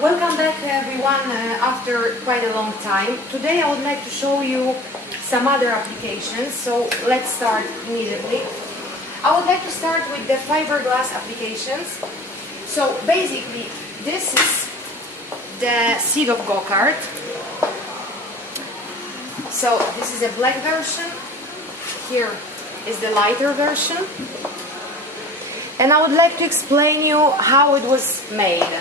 Welcome back everyone after quite a long time. Today I would like to show you some other applications, so let's start immediately. I would like to start with the fiberglass applications. So basically this is the seat of go-kart. So this is a black version, here is the lighter version, and I would like to explain you how it was made.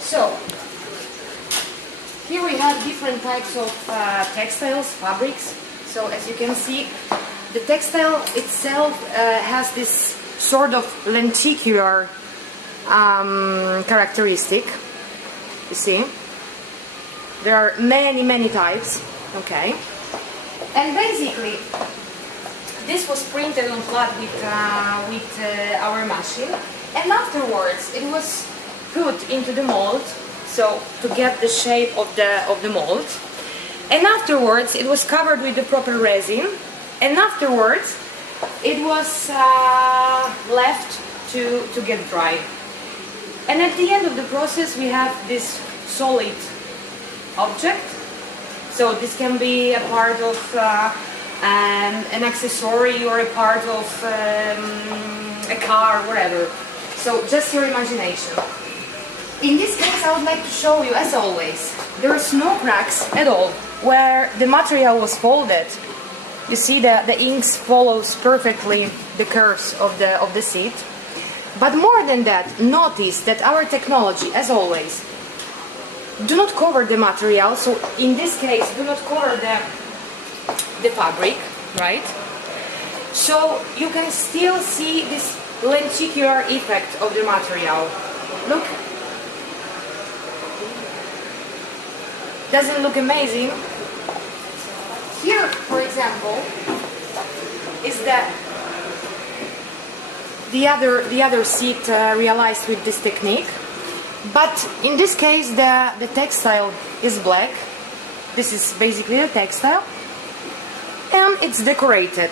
So, here we have different types of textiles, fabrics. So as you can see, the textile itself has this sort of lenticular characteristic. You see? There are many types, okay? And basically, this was printed on flat with our machine, and afterwards it was put into the mold, so to get the shape of the mold, and afterwards it was covered with the proper resin, and afterwards it was left to get dry. And at the end of the process we have this solid object. So this can be a part of an accessory or a part of a car, whatever. So just your imagination. In this case I would like to show you, as always, there is no cracks at all where the material was folded. You see the inks follows perfectly the curves of the seat. But more than that, notice that our technology, as always, do not cover the material. So in this case, do not cover the fabric, right? So you can still see this lenticular effect of the material. Look. Doesn't look amazing? Here, for example, is the other seat realized with this technique. But in this case, the textile is black. This is basically the textile, and it's decorated.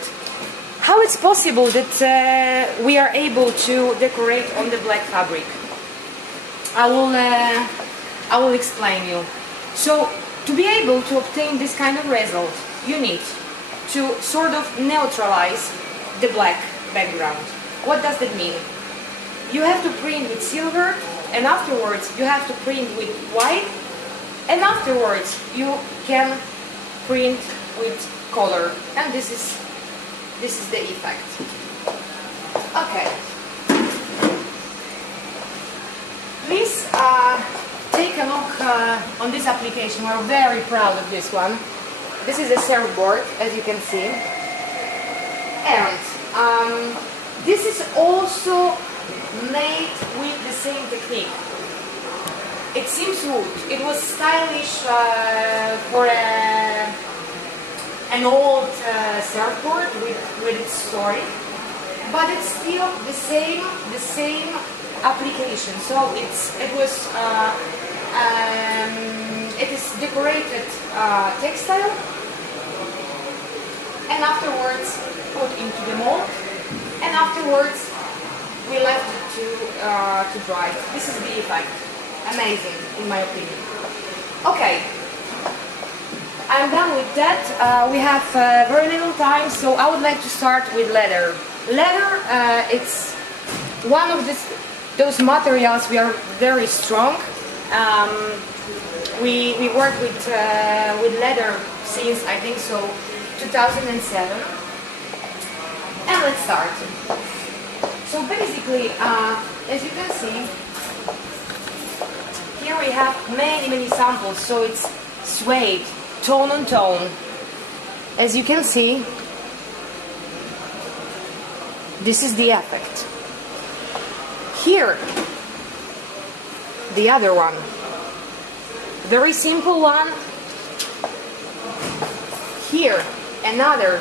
How it's possible that we are able to decorate on the black fabric? I will explain you. So, to be able to obtain this kind of result, you need to sort of neutralize the black background. What does that mean? You have to print with silver, and afterwards you have to print with white, and afterwards you can print with color, and this is the effect. Okay. Please take a look on this application. We're very proud of this one. This is a surfboard, as you can see, and this is also made with the same technique. It seems wood. It was stylish for an old surfboard with its story, but it's still the same application. So it is decorated textile, and afterwards put into the mold, and afterwards we left it to dry. This is the effect. Amazing, in my opinion. Okay, I'm done with that. We have very little time, so I would like to start with leather. Leather, it's one of those materials we are very strong. We work with leather since, I think so, 2007. And let's start. So basically, as you can see, here we have many samples. So it's suede, tone on tone. As you can see, this is the effect. Here, the other one, very simple one. Here, another.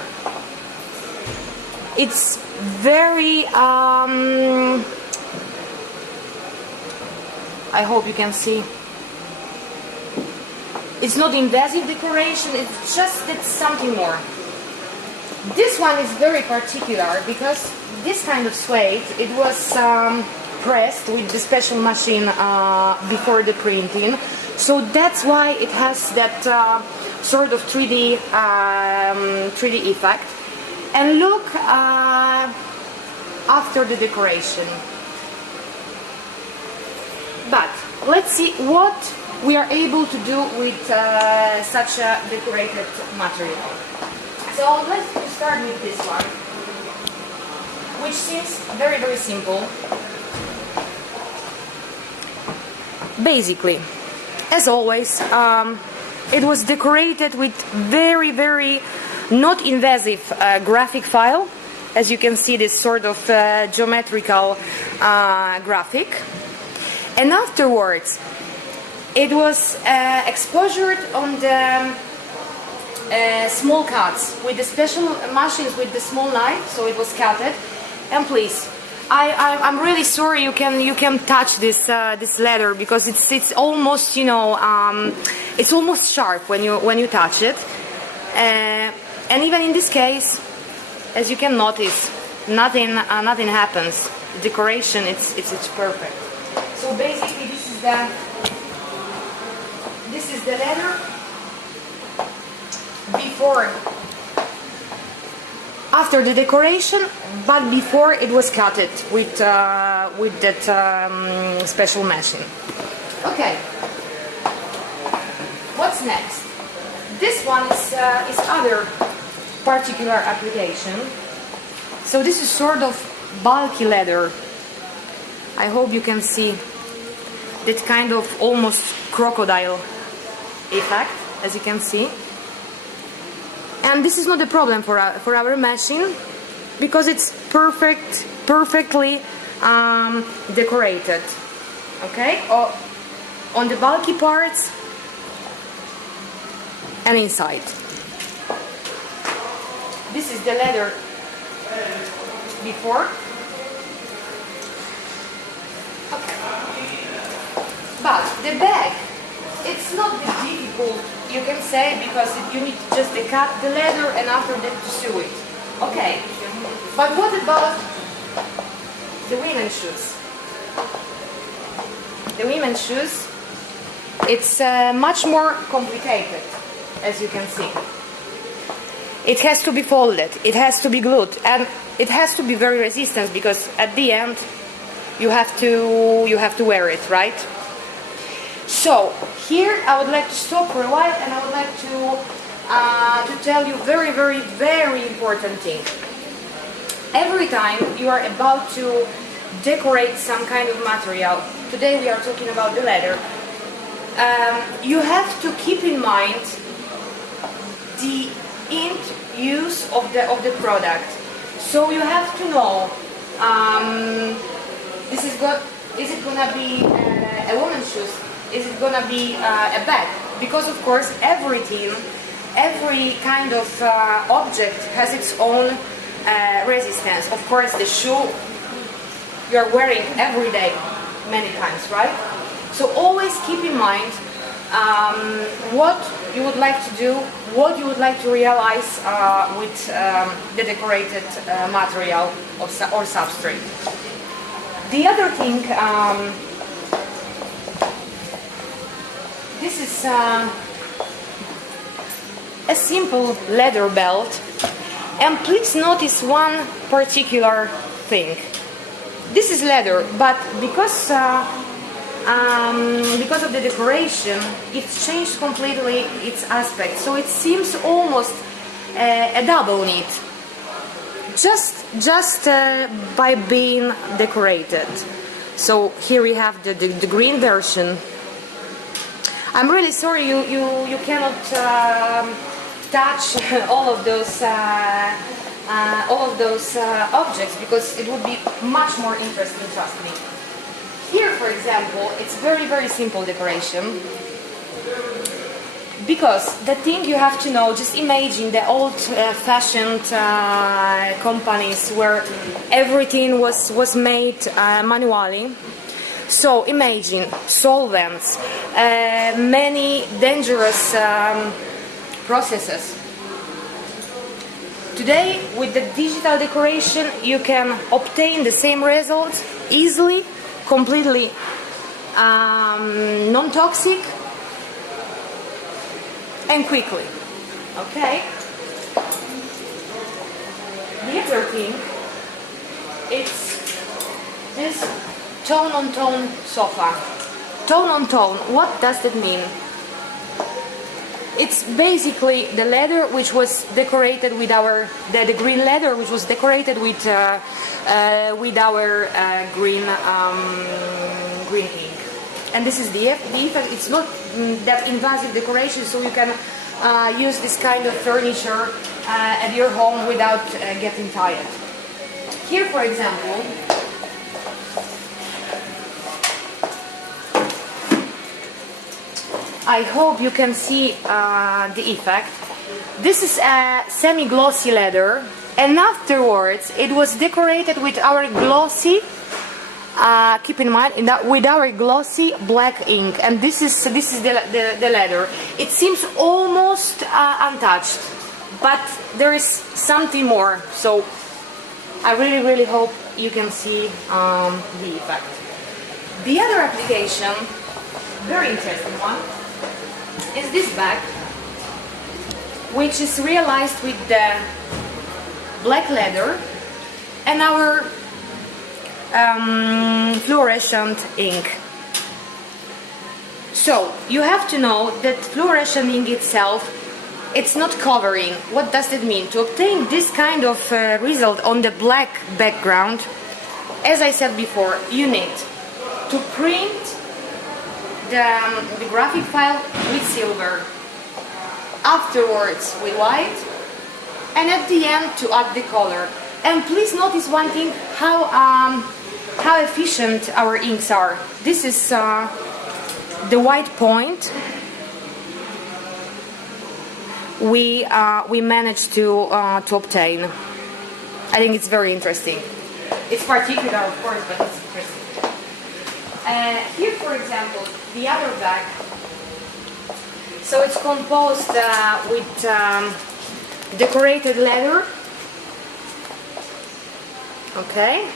It's very I hope you can see. It's not invasive decoration, it's just that something more. This one is very particular because this kind of suede, it was pressed with the special machine before the printing. So that's why it has that sort of 3D effect. And look after the decoration. But let's see what we are able to do with such a decorated material. So let's start with this one, which seems very, very simple. Basically, as always, it was decorated with very, very not invasive graphic file. As you can see, this sort of geometrical graphic. And afterwards, it was exposured on the small cuts with the special machines with the small knife, so it was cutted. And please, I'm really sorry you can touch this this leather, because it's almost, you know, it's almost sharp when you touch it. And even in this case, as you can notice, nothing happens. The decoration, it's perfect. So basically, this is the leather before, after the decoration, but before it was cutted with that special machine. Okay. What's next? This one is other particular application. So this is sort of bulky leather. I hope you can see that kind of almost crocodile effect, as you can see. And this is not a problem for our machine, because it's perfectly decorated. Okay, on the bulky parts and inside. This is the leather before. Okay. But the bag, it's not that difficult, you can say, because you need just to cut the leather and after that to sew it. Okay. But what about the women's shoes? The women's shoes, it's much more complicated, as you can see. It has to be folded, it has to be glued, and it has to be very resistant, because at the end you have to wear it, right? So here I would like to stop for a while, and I would like to tell you very, very, very important thing. Every time you are about to decorate some kind of material, today we are talking about the leather, you have to keep in mind the end use of the product. So you have to know, is it gonna be a woman's shoes? Is it gonna be a bag? Because of course every kind of object has its own resistance. Of course, the shoe you are wearing every day, many times, right? So always keep in mind what you would like to do, what you would like to realize with the decorated material or substrate. The other thing, this is a simple leather belt, and please notice one particular thing. This is leather, but because of the decoration, it's changed completely its aspect. So it seems almost a double knit, just by being decorated. So here we have the green version. I'm really sorry you cannot touch all of those objects, because it would be much more interesting, trust me. Here, for example, it's very, very simple decoration, because the thing you have to know, just imagine the old-fashioned companies where everything was made manually. So imagine solvents, many dangerous processes. Today, with the digital decoration, you can obtain the same results easily completely non-toxic and quickly. Okay. The other thing, it's this tone-on-tone sofa. Tone-on-tone, what does that mean? It's basically the leather which was decorated with our the green leather which was decorated with our green green ink, and this is the effect. It's not that invasive decoration, so you can use this kind of furniture at your home without getting tired. Here, for example, I hope you can see the effect. This is a semi-glossy leather, and afterwards it was decorated with our glossy, keep in mind, with our glossy black ink, and this is the leather. It seems almost untouched, but there is something more. So I really hope you can see the effect. The other application, very interesting one, is this bag, which is realized with the black leather and our fluorescent ink. So you have to know that fluorescent ink itself, it's not covering. What does that mean? To obtain this kind of result on the black background, as I said before, you need to print the graphic file with silver, afterwards with white, and at the end to add the color. And please notice one thing, how efficient our inks are. This is the white point we managed to obtain. I think it's very interesting. It's particular, of course, but it's interesting. Here, for example, the other bag. So it's composed with decorated leather. Okay.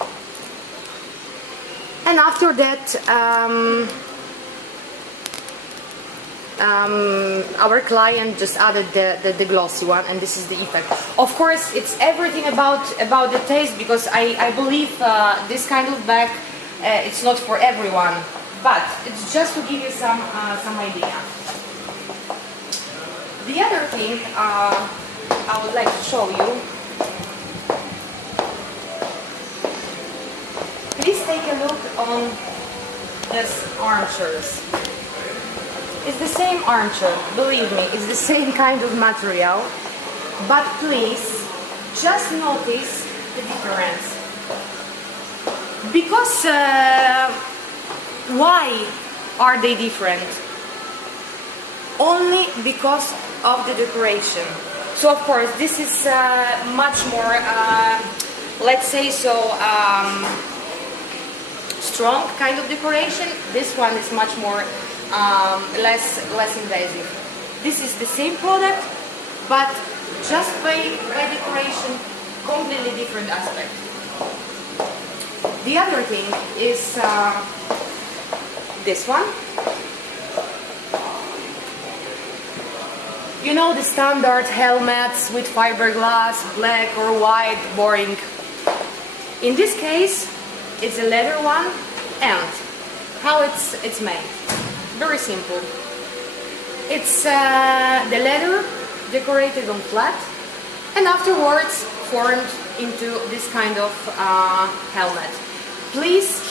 And after that, our client just added the glossy one, and this is the effect. Of course, it's everything about the taste, because I believe this kind of bag, it's not for everyone, but it's just to give you some idea. The other thing I would like to show you. Please take a look on these armchairs. It's the same armchair, believe me, it's the same kind of material, but please just notice the difference. Because why are they different? Only because of the decoration. So of course this is much more, let's say so, strong kind of decoration. This one is much more less invasive. This is the same product, but just by decoration, completely different aspect. The other thing is this one. You know the standard helmets with fiberglass, black or white, boring. In this case, it's a leather one, and how it's made. Very simple. It's the leather decorated on flat, and afterwards formed into this kind of helmet. Please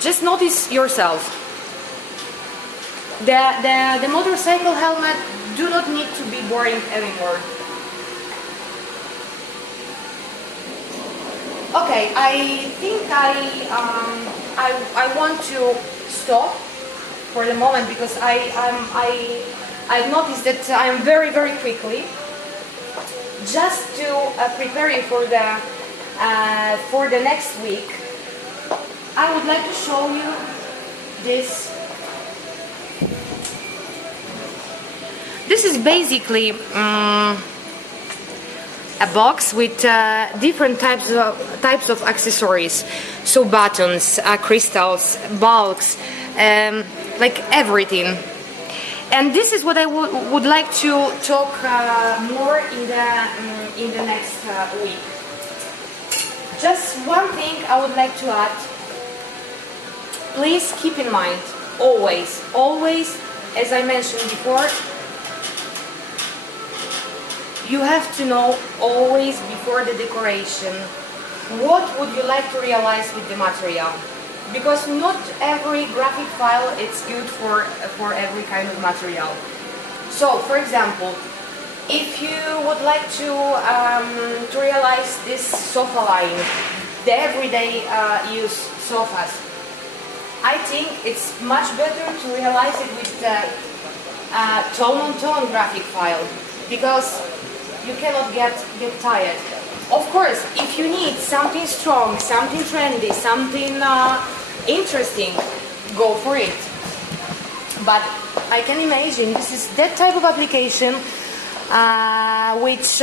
just notice yourself. The motorcycle helmet do not need to be boring anymore. Okay, I think I want to stop for the moment, because I've noticed that I'm very quickly, just to prepare you for the next week. I would like to show you this. This is basically a a box with different types of accessories, so buttons, crystals, bulbs, like everything. And this is what I would like to talk more in the next week. Just one thing I would like to add. Please keep in mind, always, as I mentioned before, you have to know always before the decoration what would you like to realize with the material. Because not every graphic file is good for every kind of material. So, for example, if you would like to realize this sofa line, the everyday use sofas, I think it's much better to realize it with the tone-on-tone graphic file, because you cannot get tired. Of course, if you need something strong, something trendy, something interesting, go for it. But I can imagine this is that type of application which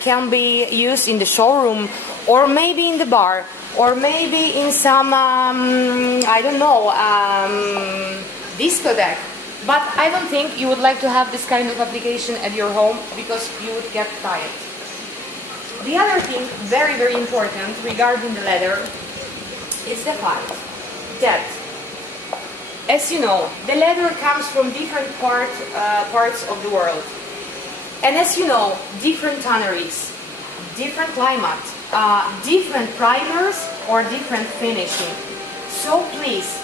can be used in the showroom, or maybe in the bar, or maybe in some, I don't know, discotheque. But I don't think you would like to have this kind of application at your home, because you would get tired. The other thing, very, very important regarding the leather, is the fact that, as you know, the leather comes from different parts of the world. And as you know, different tanneries, different climate, different primers or different finishing. So please,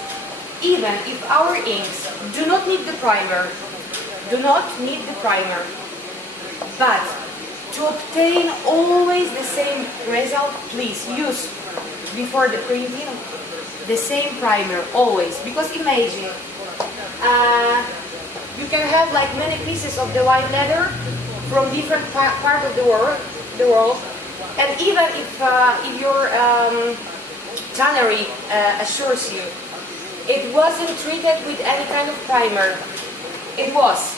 even if our inks do not need the primer, but to obtain always the same result, please use before the printing the same primer always. Because imagine, you can have like many pieces of the white leather from different part of the world. And even if your tannery assures you it wasn't treated with any kind of primer, it was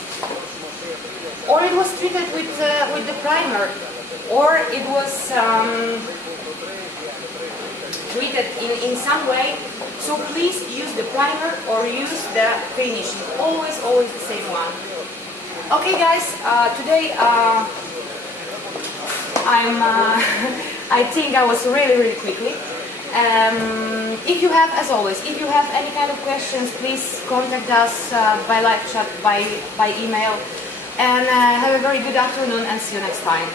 treated with the primer, or it was treated in some way. So please use the primer or use the finishing. Always the same one. Okay, guys. Today I think I was really quickly. If you have, as always, if you have any kind of questions, please contact us by live chat, by email, and have a very good afternoon, and see you next time.